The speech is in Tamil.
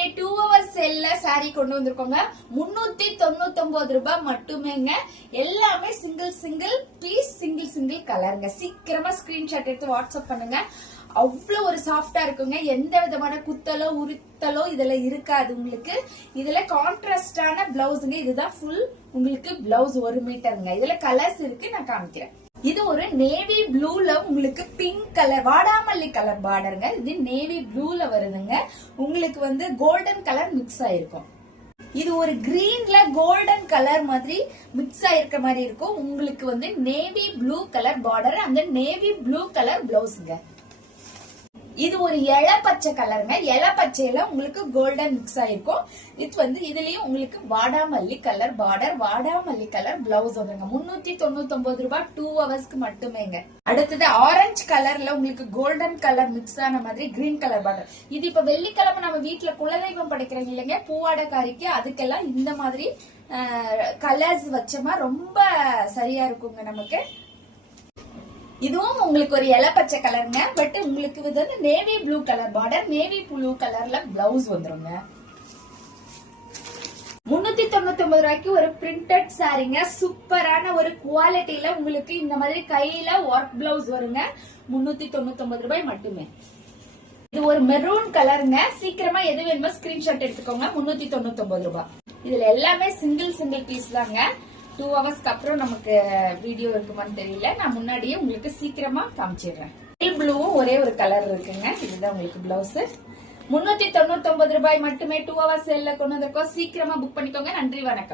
ஃப்ரைடே 2 hours சேல்ல saree கொண்டு வந்திருக்கோங்க. 399 ரூபாய் மட்டுமேங்க. எல்லாமே சிங்கிள் பீஸ் சிங்கிள் கலருங்க. சீக்கிரமா ஸ்கிரீன்ஷாட் எடுத்து வாட்ஸ்அப் பண்ணுங்க. அவ்வளவு ஒரு சாஃப்டா இருக்குங்க. எந்த விதமான குத்தலோ உருத்தலோ இதுல இருக்காது. உங்களுக்கு இதுல கான்ட்ராஸ்டான பிளவுஸ்ங்க. இதுதான் ஃபுல் உங்களுக்கு பிளவுஸ் 1 மீட்டருங்க. இதுல கலர்ஸ் இருக்கு, நான் காமிக்கிறேன். இது ஒரு நேவி ப்ளூல உங்களுக்கு பிங்க் கலர் வாடாமல்லி கலர் பார்டருங்க. இது நேவி ப்ளூல வருதுங்க. உங்களுக்கு வந்து கோல்டன் கலர் மிக்ஸ் ஆயிருக்கும். இது ஒரு கிரீன்ல கோல்டன் கலர் மாதிரி மிக்ஸ் ஆயிருக்க மாதிரி இருக்கும். உங்களுக்கு வந்து நேவி ப்ளூ கலர் பார்டர், அந்த நேவி ப்ளூ கலர் பிளவுஸ்ங்க. இது ஒரு இள பச்சை கலருங்க. இள பச்சையில உங்களுக்கு கோல்டன் மிக்ஸ் ஆயிருக்கும். இது வந்து இதுலயும் உங்களுக்கு வாடாமல்லி கலர் பார்டர், வாடாமல்லி கலர் பிளவுஸ் வந்துருங்க. 399 ரூபாய் 2 ஹவர்ஸ்க்கு மட்டுமேங்க. அடுத்தது ஆரஞ்சு கலர்ல உங்களுக்கு கோல்டன் கலர் மிக்ஸ் ஆன மாதிரி கிரீன் கலர் பார்டர். இது இப்ப வெள்ளிக்கிழமை நம்ம வீட்டுல குலதெய்வம் படைக்கிறோம் இல்லைங்க, பூவாடைக்காரிக்கு, அதுக்கெல்லாம் இந்த மாதிரி கலர்ஸ் வச்சோமா ரொம்ப சரியா இருக்குங்க நமக்கு. இதுவும் உங்களுக்கு ஒரு இள பச்சை கலருங்க. பட் உங்களுக்கு இது வந்து navy blue colour border, navy blue கலர்ல பிளவுஸ் வந்துருங்க. 399 ரூபாய்க்கு ஒரு பிரிண்டட் சாரீங்க. சூப்பரான ஒரு குவாலிட்டியில உங்களுக்கு இந்த மாதிரி கையில ஒர்க் பிளவுஸ் வருங்க. 399 ரூபாய் மட்டுமே. இது ஒரு மெரூன் கலருங்க. சீக்கிரமா எது வேணுமோ ஸ்கிரீன்ஷாட் எடுத்துக்கோங்க. 399 ரூபாய். இதுல எல்லாமே சிங்கிள் பீஸ் தாங்க. 2 ஹவர்ஸ்க்கு அப்புறம் நமக்கு வீடியோ இருக்குமான்னு தெரியல. நான் முன்னாடியே உங்களுக்கு சீக்கிரமா காமிச்சிடுறேன். ப்ளூவும் ஒரே ஒரு கலர் இருக்குங்க. இதுதான் உங்களுக்கு பிளவுஸ். 399 ரூபாய் மட்டுமே 2 ஹவர்ஸ் சேல்ல கொண்டு வந்திருக்கோம். சீக்கிரமா புக் பண்ணிக்கோங்க. நன்றி, வணக்கம்.